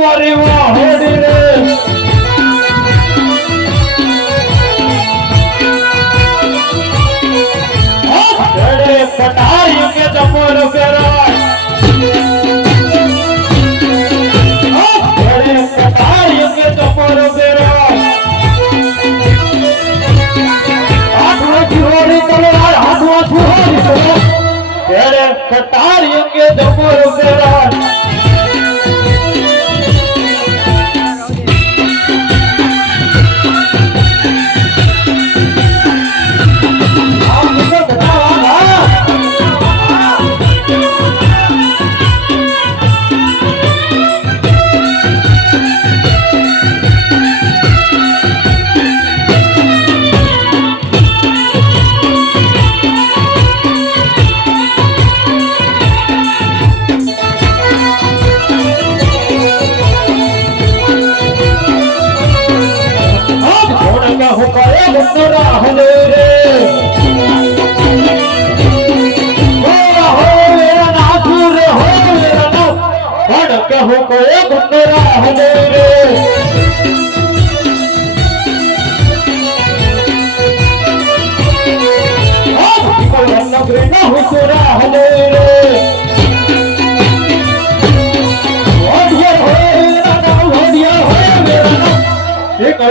મારી વાહોડી રે. પટારી કે જમર ફેરાય আলোচনা হলে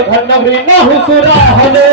ঘন ঘন ঘন হুসুরা হলে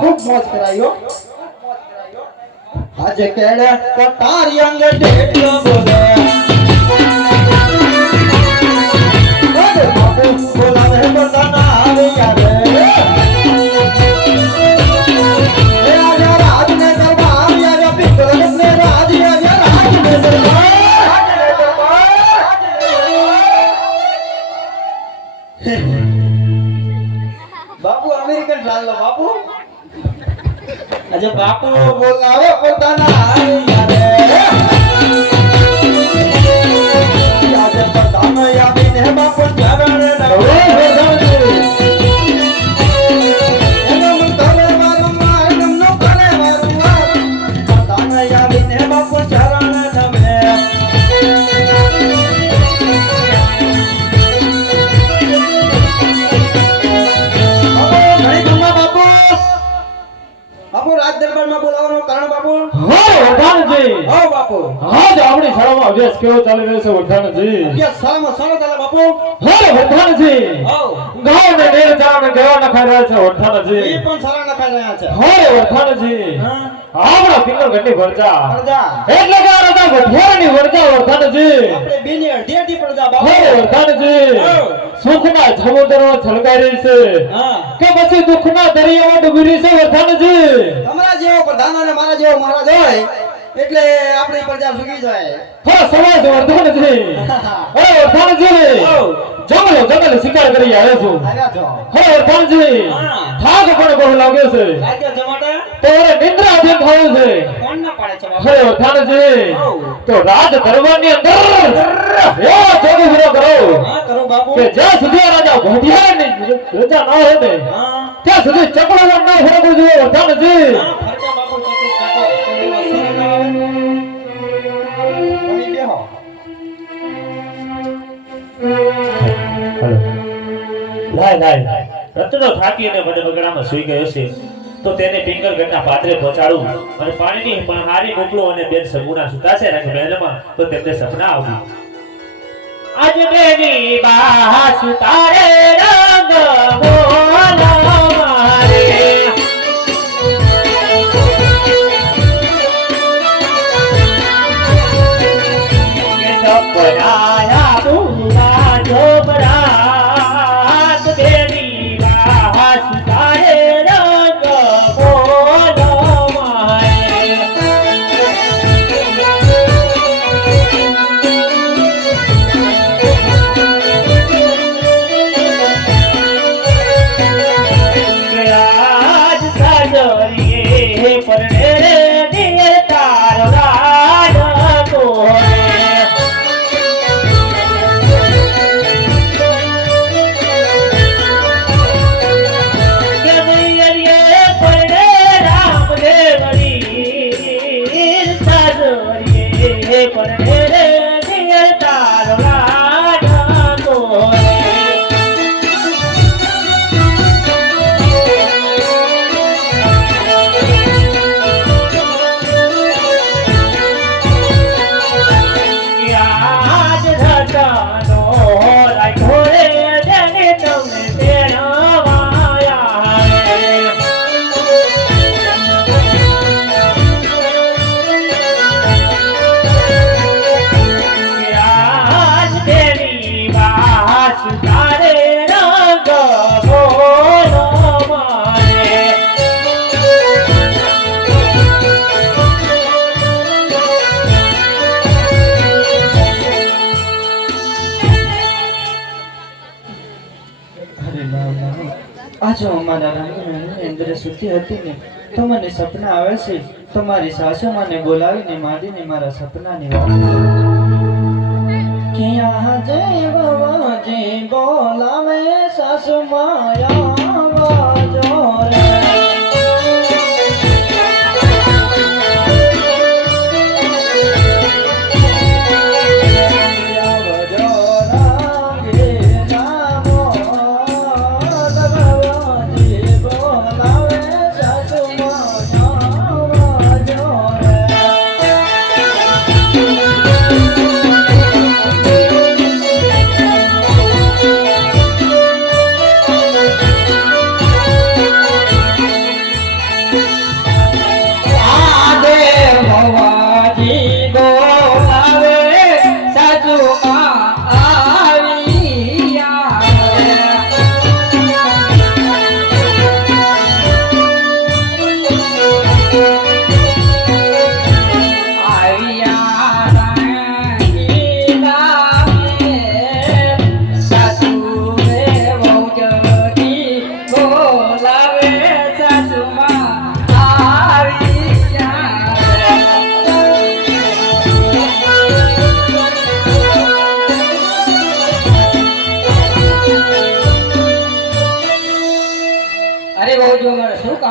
ખૂબ મોજ કરાયો આજે કેડે કટારી અંગે ડેટલો આજે બાપુ બોલાવે પોતાના સારામાં સારો ચાલે બાપુ? હો વઢાણજી ગાવ ને નેર જાણ કેવા નખાઈ રહ્યા છે એ પણ સારા નખાઈ રહ્યા છે. હો વઢાણજી હા. આપણા પિંગલ વરજા. એટલે કે આ રાજા વઢિયારની વરજા વઢાણજી આપણે બેની અડધી અડધી પડદા હો બાપુ સુખના સમુદ્રો છલકાઈ રહી છે. કે પછી દુઃખના દરિયામાં ડૂબી રહી છે તમારા જેવો પ્રધાન અને મારા જેવો મહારાજ હોય એટલે આપણી પ્રજા સુખી જાય. હા સમાજ હો વઢાણજી હો. જંગલો જંગલ શિકાર કરી આવ્યો છું. હે વઢાણજી થાક પણ બહુ લાગે છે. તોરે નિંદ્રા અધીન થયું છે. હે વઢાણજી તો રાજ દરબારની અંદર એવો જોગી પૂરો કરો. હા કરો બાપુ. કે જ્યાં સુધી રાજા ભોટિયાની રજા ના હોય ને ત્યાં સુધી પણ ના ફરકવું જોઈએ વઢાણજી લાય લાય રતનો થાકીને મને બગડામાં સુઈ ગયો છે. તો તેને પિંગલગઢના પાત્રે પહોંચાડું. અને પાણીની પણ હારી મોકલું અને બેન સગુણા સુતા છે ને મહેલમાં, તો તેમને સપના આવ્યું આજ બેની બા સુતારે રંગ બોલા અમારા રાણીની હતી ને. તો મને સપના આવે છે. તમારી સાસુ મને બોલાવીને મારીને મારા સપનાની વાત ક્યાં બાબાજી બોલાવે સાસુ માયા?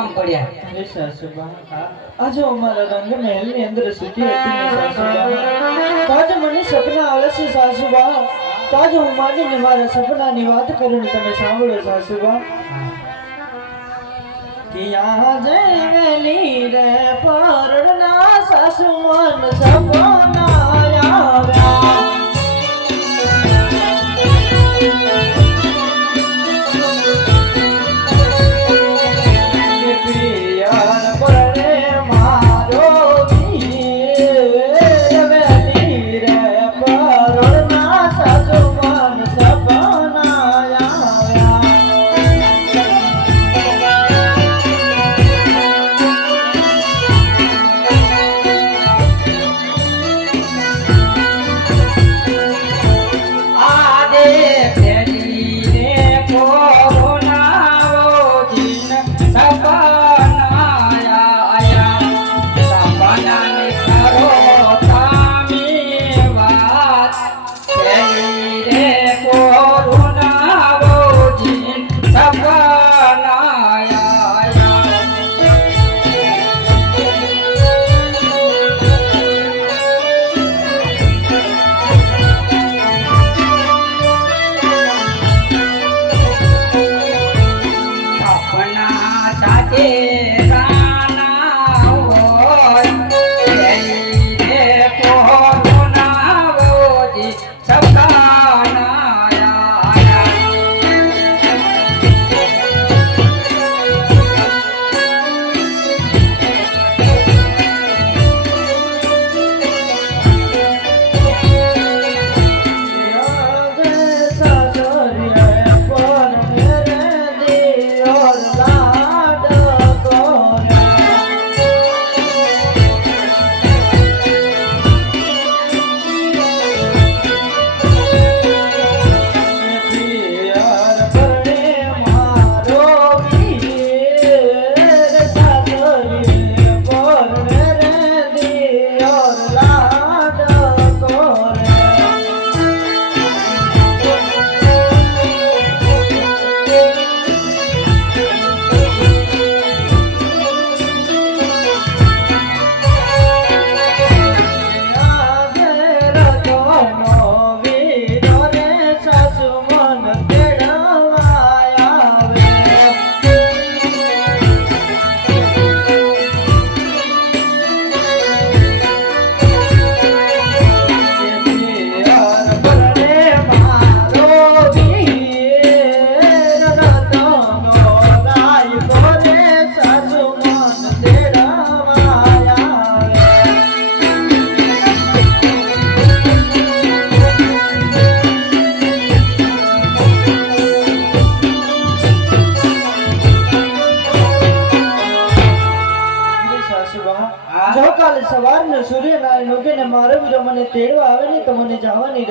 કામ પડ્યા. અરે સાસુબા આજે અમારા રંગ મહેલની અંદર સુધી હતી સાસુબા તાજ મને સપના આવે છે સાસુબા તાજ હું માનીને મારા સપનાની વાત કરું તમે સાંભળો સાસુબા ત્યાં જઈ ગયેલી રે પરણના સાસુ મન સપના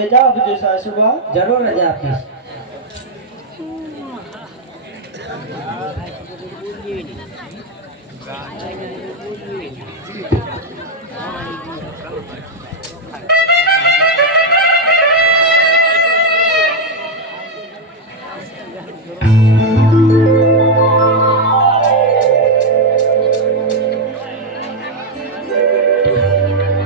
રજા આપજો સાસુબા જરૂર રજા આપીશ.